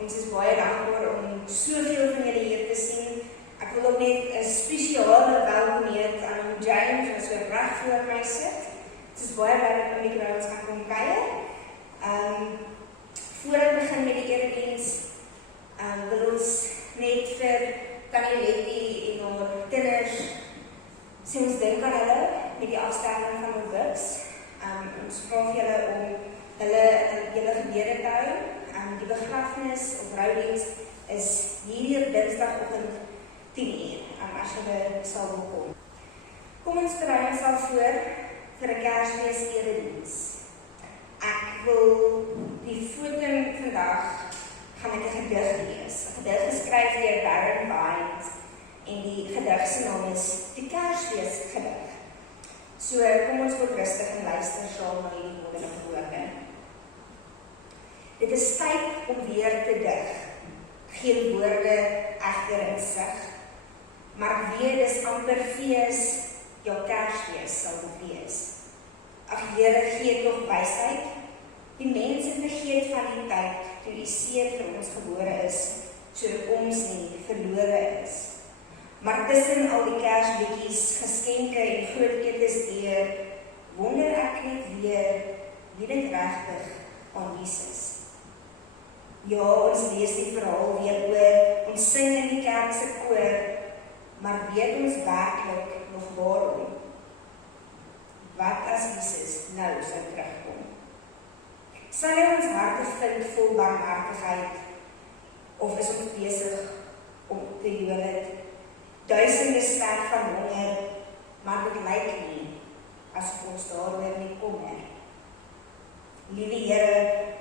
Ons is baie dankbaar om soveel van julle hier te sien. Ek wil ook net 'n spesiale welkom hê aan James wat so reg voor my sit. Dit is baie lekker om by ons kan kom kuier. Voor ek begin met die erediens, wil ons net vir Tannie Letty en haar kinders sê ons dink aan hulle met die afsterwing van hul wiks. Ons vra vir julle om julle gebede te hou. Die begrafnis of roudiens is hier Dinsdagoggend 10:00, as julle sal wil kom. Kom ons berei onsself voor vir 'n Kersfees erediens. Ek wil die voortdurend vandag gaan ek 'n gedig lees. 'n Gedig geskryf deur Darren Vines en die gedig se naam is Die Kersfees gedig. So kom ons word rustig en luister saam na hierdie wonderlike woorde. Dit is tyd om weer te dig. Geen woorde egter in sig. Maar ek weet dis amper fees, jou Kersfees sal dit wees. Ag Here, gee tog wysheid. Die mense vergeet van die tyd toe die seun vir ons gebore is, sodat ons nie verlore is. Maar tussen al die Kersliedjies, geskenke en groot etes deur, wonder ek net weer, wie dit regtig aan Jesus. Ja, ons lees die verhaal weer oor, ons sing in die kerk se koor, maar weet ons werklik nog waarom? Wat as Jesus nou sou terugkom? Sal hy ons harte vind vol barmhartigheid, of is ons besig om te jolet? Duisende sterf van honger, maar dit lyk nie, asof ons daaroor nie kommer. Liewe Here,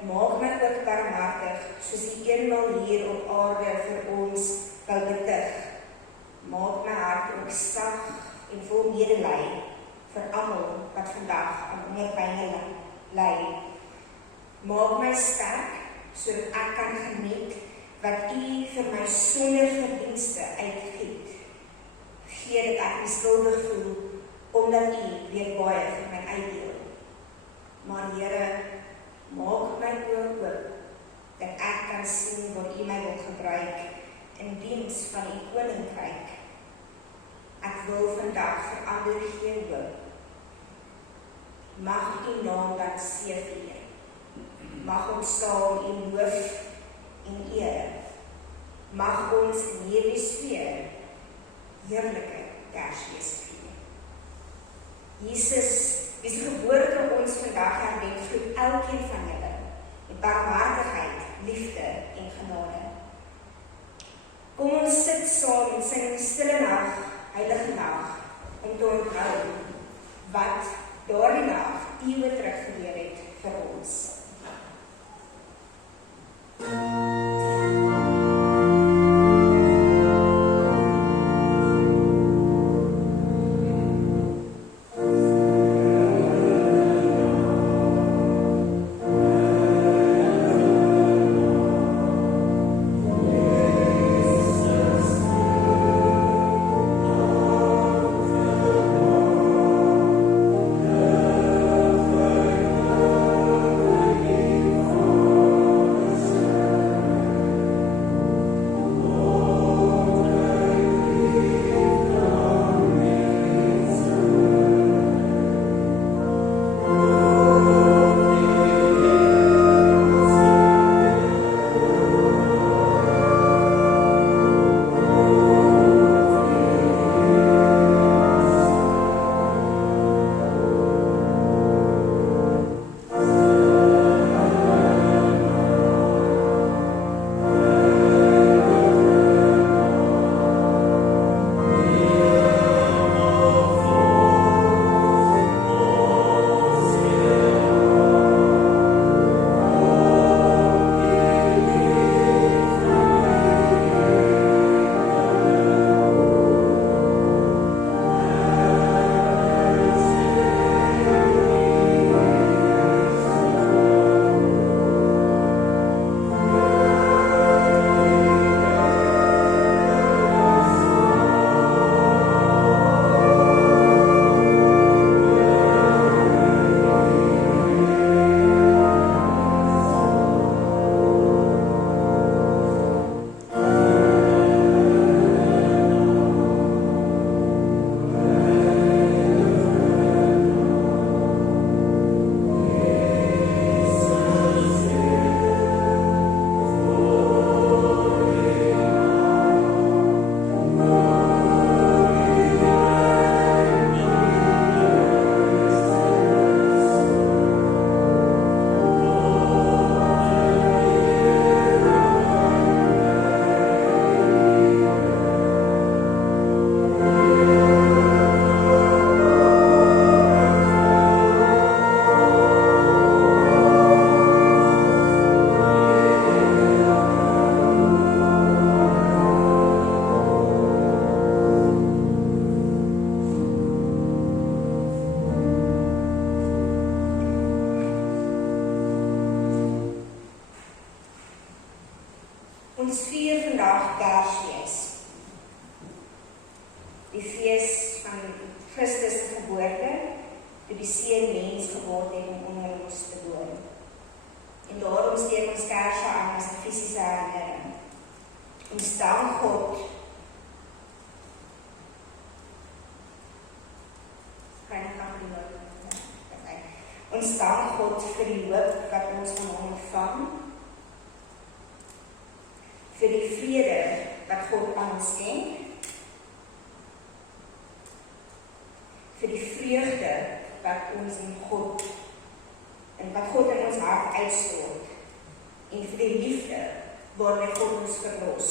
maak my ook barmhartig, soos die eenmaal hier op aarde vir ons wou betuig. Maak my hart ook sag en vol medelij vir almal wat vandag aan hongerpyne ly. Maak my sterk, sodat ek kan geniet wat U vir my sonder verdienste uitgiet. Gee dat ek nie skuldig voel, omdat U weer baie vir my uitdeel. Maar Here, maak my oë oop, dat ek kan sien wat U my wil gebruik in diens van U koninkryk. Ek wil vandag verander geen hoop. Mag U naam dan seëvier. Mag ons staan in loof en eer. Mag ons in hierdie sfeer heerlike Kersfees vier. Jesus, wie se geboorte ons vandag herdenk, groet elkeen van julle met barmhartigheid, liefde en genade. Kom ons sit saam en sing 'n stille nag, heilige nag, om te onthou wat daardie nag eeue terug gebeur het vir ons. Ons vier vandag Kersfees. Die fees van Christus se geboorte, toe die seun mens geword het om onder ons te woon. En daarom steek ons kersse aan as 'n fisiese herinnering. Ons dank God. Ons dank God vir die hoop wat ons van hom ontvang, vir die vrede wat God aan ons skenk, vir die vreugde wat ons in God en wat God in ons hart uitstort, en vir die liefde waarmee God ons verlos.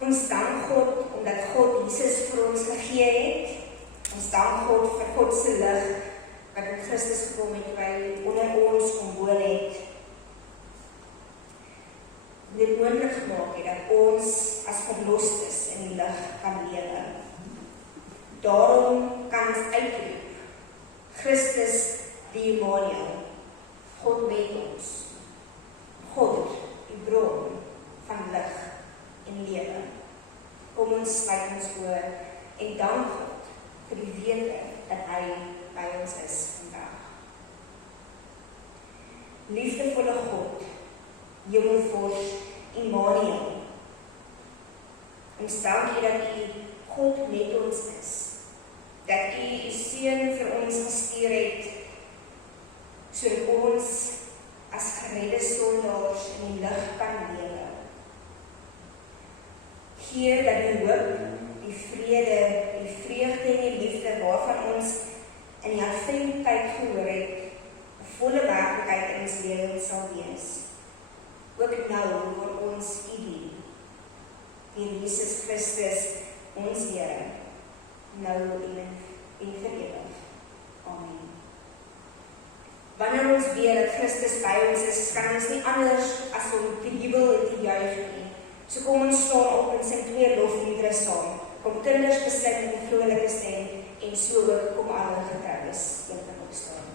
Ons dank God omdat God Jesus vir ons gegee het. Ons dank God vir God se lig wat in Christus gekom het, by onder ons kom woon het. Dit moontlik gemaak het dat ons as verlosters in die lig kan lewe. Daarom kan ons uitroep, Christus die Immanuel, God met ons. God, die bron van lig en lewe. Kom ons sluit ons oor en dank God vir die wete dat hy by ons is vandag. Liefdevolle God, Hemelvors, Immanuel, ons dank U dat U God met ons is, dat U U seun vir ons gestuur het, sodat ons as geredde sondaars in die lig kan lewe. Heer, dat die hoop, die vrede, die vreugde en die liefde waarvan ons in die adventtyd gehoor het, 'n volle werklikheid in ons lewens sal wees. Ook nou waar ons U dien, deur Jesus Christus, ons Here, nou en vir ewig. Amen. Wanneer ons weet dat Christus by ons is, kan ons nie anders as om te jubel en te juig nie. So kom ons staan op en sing 2 lofliedere saam. Kom kinders besing met 'n vrolike stem en so ook kom alle getroues eendag opstaan.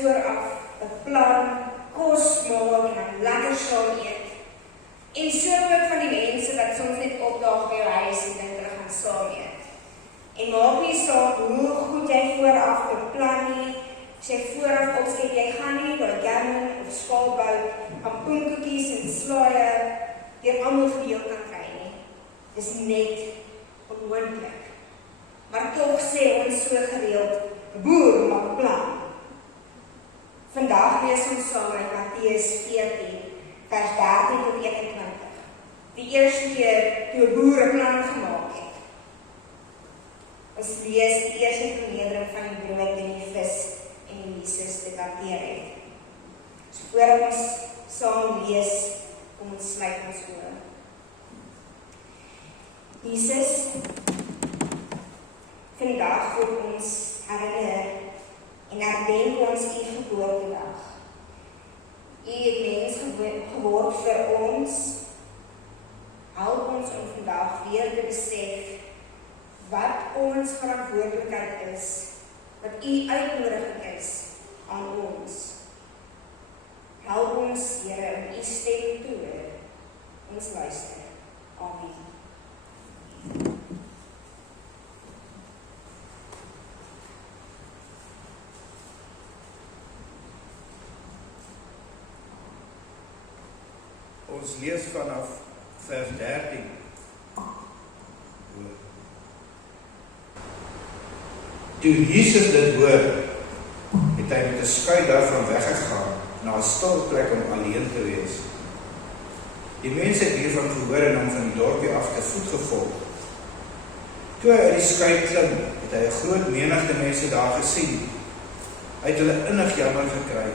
vooraf beplan, kos maak en dan lekker saam eet. En so ook van die mense wat soms net opdaag by jou huis en dan hulle gaan saam eet. En maak nie saak hoe goed jy vooraf beplan nie, as jy vooraf opskep, jy gaan nie by gammon of skaalbout, pampoenkoekies en slaaie, deur almal gedeel kan kry nie. Dis net onmoontlik. Maar tog sê ons so gereeld, boer maak 'n plan. Vandag lees ons saam uit Matteus 14, vers 13 tot 21. Die eerste keer toe 'n boer 'n plan gemaak het. Ons lees die eerste vernedering van die brood en die vis en Jesus dit hanteer het. So voor ons saam lees, kom ons sluit ons oë. Jesus, vandag wil ons herinner en herdenk ons u geboortedag. U het mens geword vir ons. Help ons om vandag weer te besef wat ons verantwoordelikheid is, wat u uitnodiging is aan ons. Help ons, Here, om u stem te hoor. Ons luister. Amen. Ons lees vanaf vers 13. Toe Jesus dit hoor, het hy met 'n skui daarvan weggegaan na 'n stil plek om alleen te wees. Die mense het hiervan gehoor en hom van die dorpie af te voet gevolg. Toe hy uit die skui klim, het hy 'n groot menigte mense daar gesien. Hy het hulle innig jammer gekry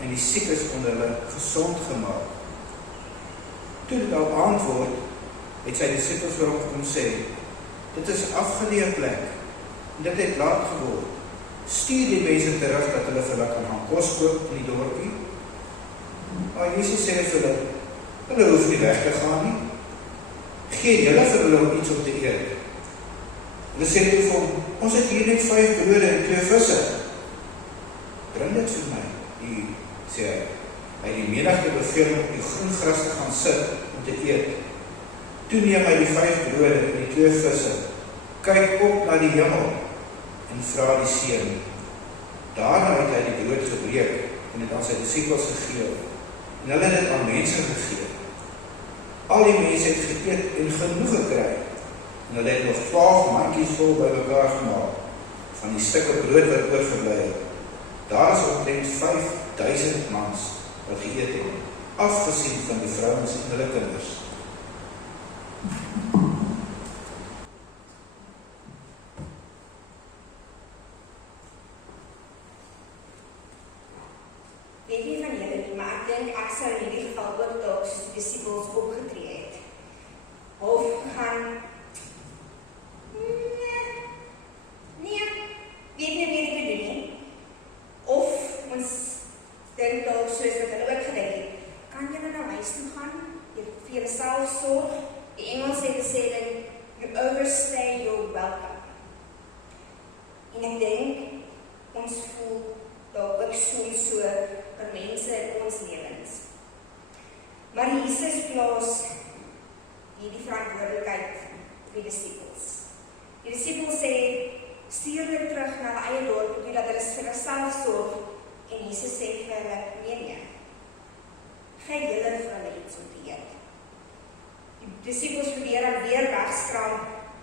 en die siekes onder hulle gesond gemaak. Toe dit al antwoord, het sy disippels vir hom gekom sê, dit is 'n afgeleë plek, en dit het laat geword. Stuur die mense terug dat hulle vir hulle kan gaan kos koop in die dorpie. Maar Jesus sê vir hulle hoef nie weg te gaan nie. Gee julle vir hulle om iets om te eet. Hulle sê vir hom, ons het hier net 5 brode en 2 visse. Bring dit vir my, sê hy. Hy het die menigte beveel om op die groen gras te gaan sit om te eet. Toe neem hy die 5 brode en die 2 visse, kyk op na die hemel en vra die seun. Daarna het hy die brood gebreek en het aan sy disippels gegee en hulle het dit aan mense gegee. Al die mense het geëet en genoeg gekry en hulle het nog 12 mandjies vol bymekaar gemaak van die stukke brood wat oorgebly het. Daar is omtrent 5000 mans wat geëet het, afgesien van die vrouens en hulle kinders. Weet nie van julle nie, maar ek dink ek sou in hierdie geval ook dalk soos die disippels opgetree het. Of gaan, nee, weet nie wie dit doen nie. Of ons dink dalk soos dat hulle ook gedink het, kan julle na huis toe gaan, vir julleself sorg, die Engels het gesê dat you overstay your welcome. En ek dink, ons voel dalk ook soms so vir mense in ons lewens. Maar Jesus plaas hierdie verantwoordelikheid op die disippels. Die disippels sê, stuur hulle terug na hulle eie dorp, toe dat hulle vir hulself sorg, en Jesus sê vir hulle, nee, gee julle vir hulle iets om te eet. Die disippels probeer dan weer wegskram,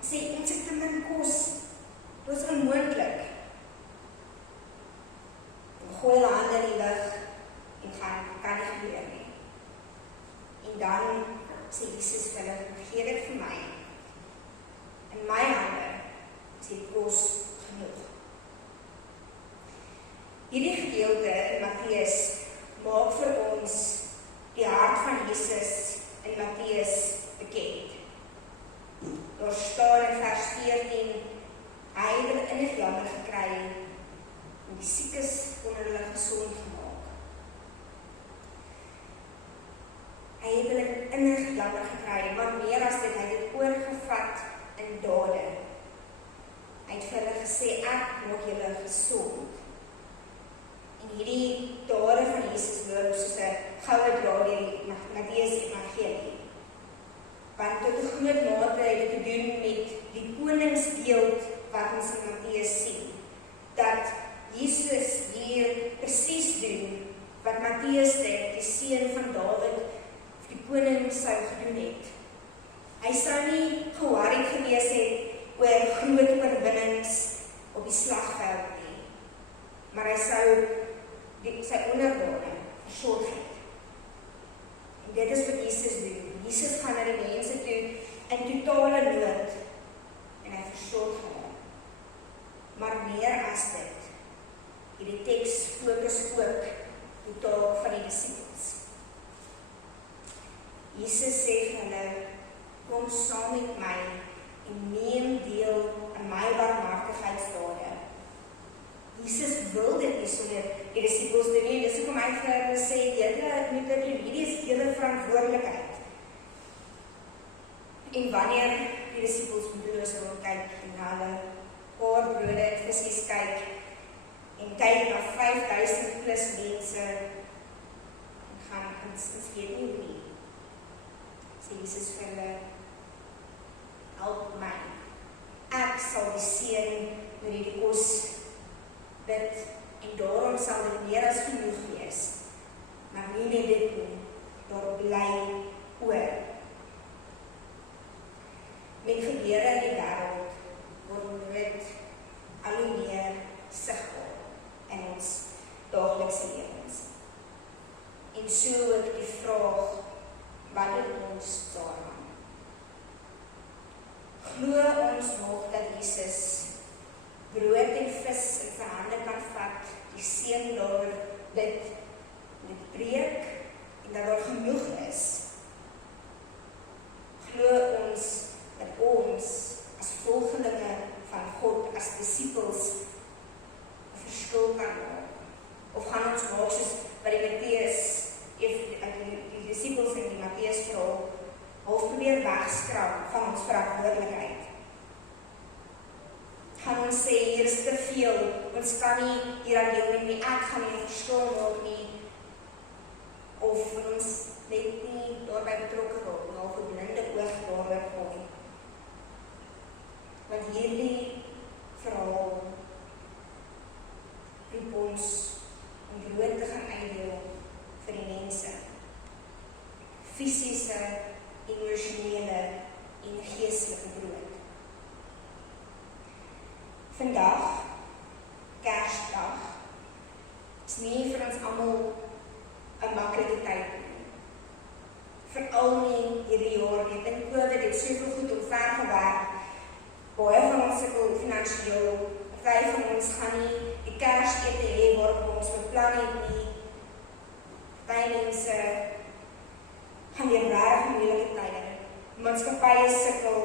sê, ons het te min kos, dit is onmoontlik. Gooi hulle hande in die lug en kan nie gebeur nie. En dan sê Jesus vir hulle, gee dit vir my. In my hande is die kos genoeg. Hierdie gedeelte in Matteus maak vir ons die hart van Jesus in Matteus bekend. Daar staan in vers 14, hy het hulle innig jammer gekry en die siekes onder hulle gesond gemaak. Hy het hulle innig jammer gekry, maar meer as dit, hy het oorgevat in dade. Hy het vir hulle gesê, ek maak julle gesond. En hierdie dade van Jesus loop soos 'n goue draad deur die Matteus Evangelie. Want tot 'n groot mate het dit te doen met die koningsbeeld wat ons in Matteus sien. Dat Jesus hier presies doen wat Matteus die seun van Dawid, of die koning sou gedoen het. Hy sou nie ge-worried gewees het oor groot oorwinnings op die slagveld nie, maar hy sou sy onderdane versorg het. En dit is wat Jesus doen. Jesus gaan na die mense toe in totale nood en hy versorg hulle. Maar meer as dit, hierdie teks fokus ook die taak van die disippels. Jesus sê vir hulle, kom saam met my en neem deel aan my barmhartigheidsdade. Jesus wil dit nie sonder die disippels doen nie. Dis hoekom hy vir hulle sê, julle moet dit doen, hierdie is julle verantwoordelikheid. En wanneer die disippels moedeloos rondkyk en na hulle paar brode en visse kyk en kyk na 5000 plus mense en gaan ons weet nie hoe nie. Sê Jesus vir hulle, help my. Ek sal die seën met die kos bid en daarom sal dit meer as genoeg wees. Maar nie net dit nie, daar bly oor. Met gebeure in die wêreld word dit al hoe meer sigbaar in ons daaglikse lewens. En so ook die vraag, wat doen ons daaraan? Glo ons nog dat Jesus brood en vis in sy hande kan vat, die seën daar bid, dit breek en dat daar genoeg is? Glo ons dat ons as volgelinge van God, as disippels, 'n verskil kan maak? Of gaan ons maak soos by die Matteus, die disippels in die Matteus verhaal, half probeer wegskraap van ons verantwoordelikheid? Gaan ons sê, hier is te veel, ons kan nie hier aan deel nie, ek gaan nie verskil maak nie, of ons net nie daarbij betrokke word, maar half 'n blinde oog daaroor gooi. Want hierdie verhaal roep ons om brood te gaan uitdeel vir die mense. Fisiese, emosionele en geestelike brood. Vandag, Kersdag, is nie vir ons almal 'n maklike tyd nie. Veral nie hierdie jaar nie. Dink COVID het soveel goed omvergewerk. Baie van ons sukkel finansiëel. Party van ons gaan nie die Kersete hê waarop ons beplan het nie. Party mense gaan weer reg moeilike tye. Maatskappye sukkel,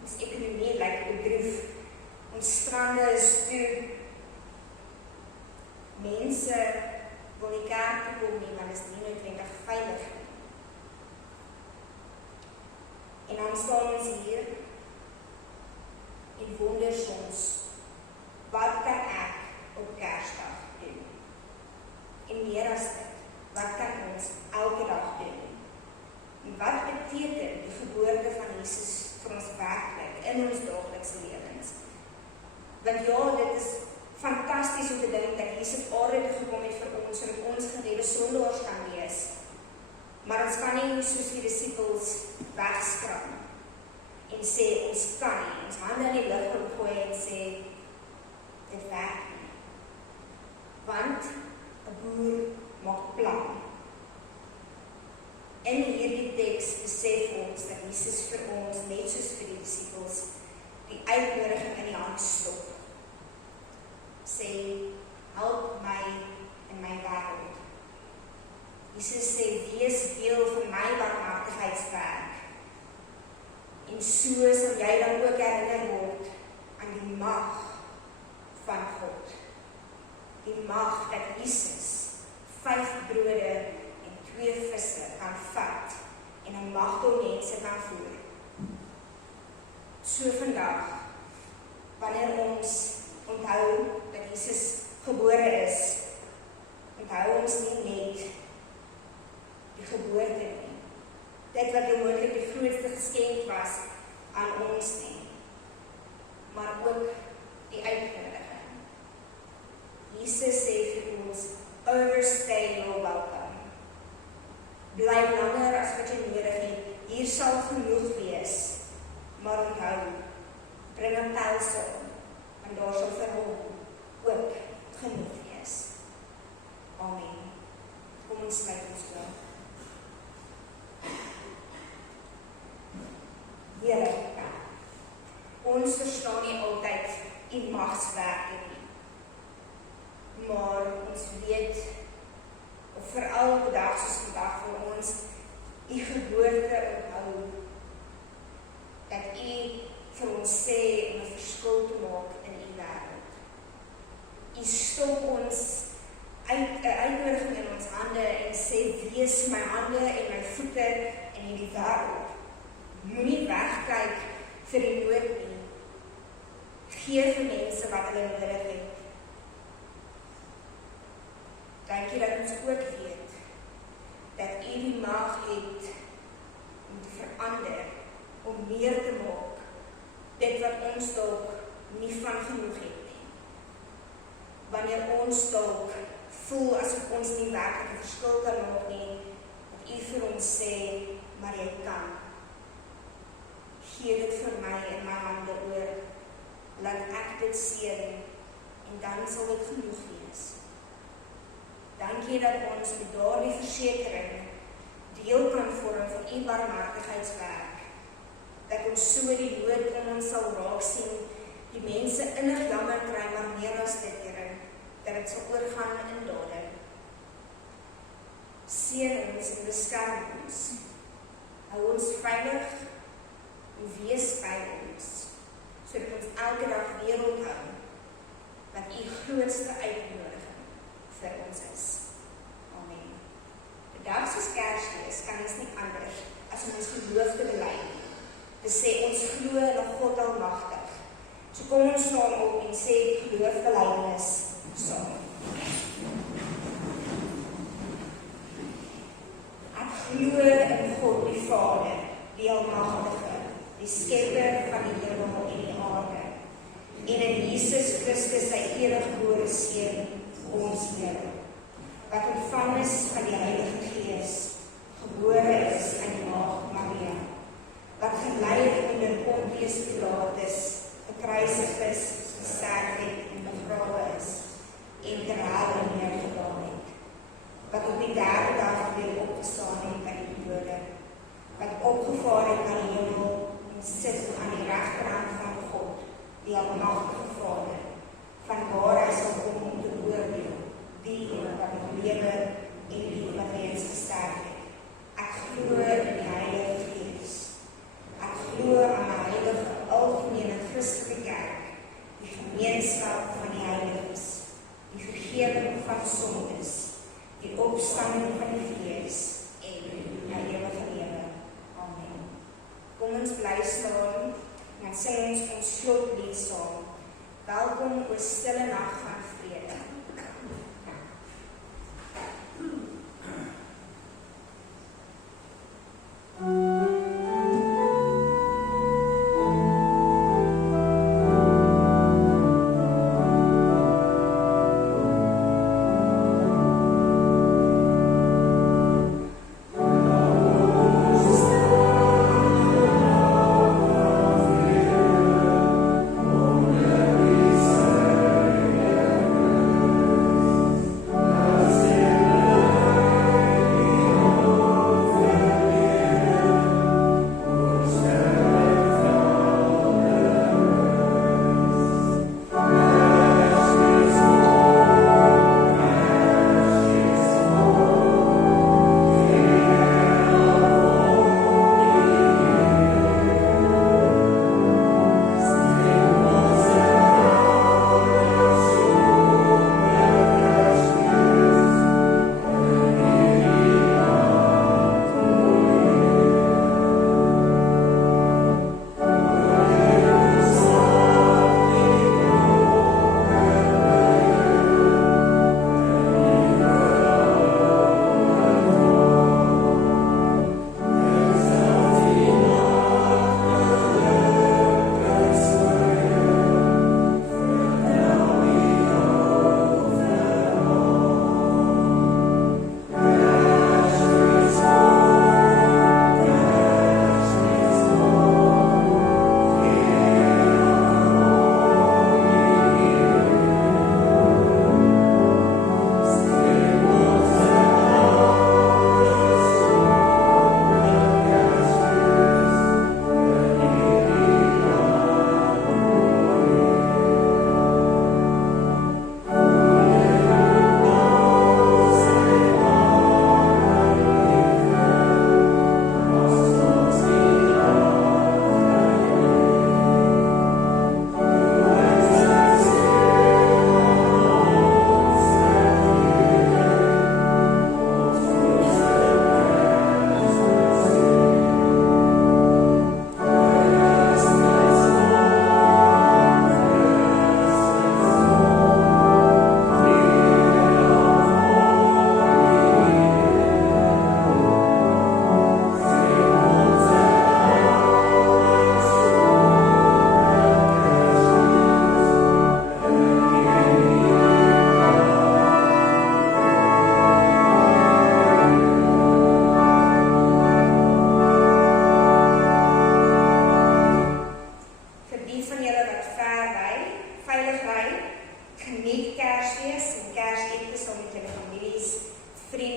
ons ekonomie lyk bedroef. Ons strande is toe. Mense wil nie kerk toe kom nie, want is nie noodwendig veilig nie. En dan staan ons hier en wonder soms, wat kan ek op Kersdag doen? En meer as dit, wat kan ons elke dag doen? En wat beteken die geboorte van Jesus vir ons werklik in ons daaglikse lewens? Want ja, dit is fantasties om te dink dat Jesus aarde toe gekom het vir ons, sodat ons geredde sondaars kan wees. Maar ons kan nie soos die disippels wegskraap en sê, ons kan nie, ons hande in die lug opgooi en sê, dit werk nie. Want 'n boer maak plan. In hierdie teks besef ons dat Jesus vir ons, net soos vir die disippels, die uitnodiging in die hand stop. Sê, help my in my wêreld. Jesus sê, wees deel van my barmhartigheidswerk. En so sal jy dan ook herinner word aan die mag van God. Die mag dat Jesus 5 brode en 2 visse kan vat en 'n magdom mense kan voer. So vandag, wanneer ons onthou dat Jesus gebore is, onthou ons nie net die geboorte nie. Dit wat moontlik die grootste geskenk was aan ons nie, maar ook die uitnodiging. Jesus sê vir ons, overstay your welcome. Bly langer as wat jy nodig het, hier sal genoeg wees, maar onthou, bring 'n pelsel, en daar sal vir hom ook genoeg wees. Amen. Kom ons sluit ons oë. Here, ons verstaan nie altyd U magswerke nie, maar ons weet, of veral op 'n dag soos vandag vir ons, U geboorte onthou, dat U vir ons sê om 'n verskil te maak in U wêreld. U stop ons uit 'n uitnodiging in ons hande en sê, wees my hande en my voete in hierdie wêreld. Moenie wegkyk vir die nood nie. Gee vir mense wat hulle nodig het. Dankie dat ons ook weet dat U die mag het om te verander, om meer te maak, dit wat ons dalk nie van genoeg het nie. Wanneer ons dalk voel asof ons nie werklik 'n verskil kan maak nie, dat U vir ons sê, maar jy kan. Gee dit vir my in my hande oor, laat ek dit seën, en dan sal dit genoeg wees. Dankie dat ons met daardie versekering deel kan vorm van U barmhartigheidswerk, dat ons so die nood in ons sal raak sien, die mense innig jammer kry, maar meer as dit, Here, dat dit sal oorgaan in dade. Seën ons en beskerm ons. Hou ons veilig en wees by ons, sodat ons elke dag weer onthou dat U grootste uitnodiging vir ons is. Amen. 'n Dag soos Kersfees kan ons nie anders as om ons geloof te bely, te sê ons glo in 'n God almagtig. So kom ons staan op en sê geloofbelydenis saam. Ek glo in God die Vader, die almagtige, die skepper van die hemel en die aarde, en in Jesus Christus sy eniggebore Seun, ons Here, wat ontvang is van die Heilige Gees, gebore is aan die Maagd Maria, wat gelei het onder Pontius Pilatus, gekruisig is, gesterf het en begrawe is, en ter helle neergedaal het, wat op die derde dag weer opgestaan het uit die dode, wat opgevaar het na die hemel, sit aan die regterhand van God, die almagtige Vader, van waar hy sal kom om te oordeel, die wat nog lewe en die wat reeds gesterf het. Ek glo in die Heilige Gees. Ek glo aan die heilige algemene Christelike Kerk, die gemeenskap van die heiliges, die vergifnis van sondes, die opstanding van die vlees en die ewige lewe. Amen. Kom ons bly staan en sing ons slotlied saam. Welkom o stille nag van vrede.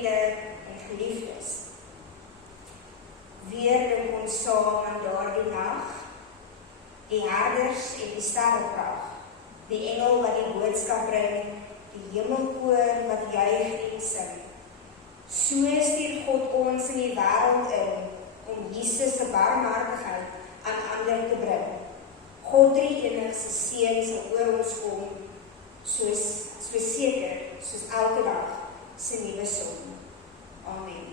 bekende en geliefdes. Weer dink ons saam aan daardie nag, die herders en die sterrekrag, die engel wat die boodskap bring, die hemelkoor wat juig en sing. So stuur God ons in die wêreld in, om Jesus se barmhartigheid aan ander te bring. God Drie-enig se seën sal oor ons kom, so seker soos elke dag se nuwe son. Amen.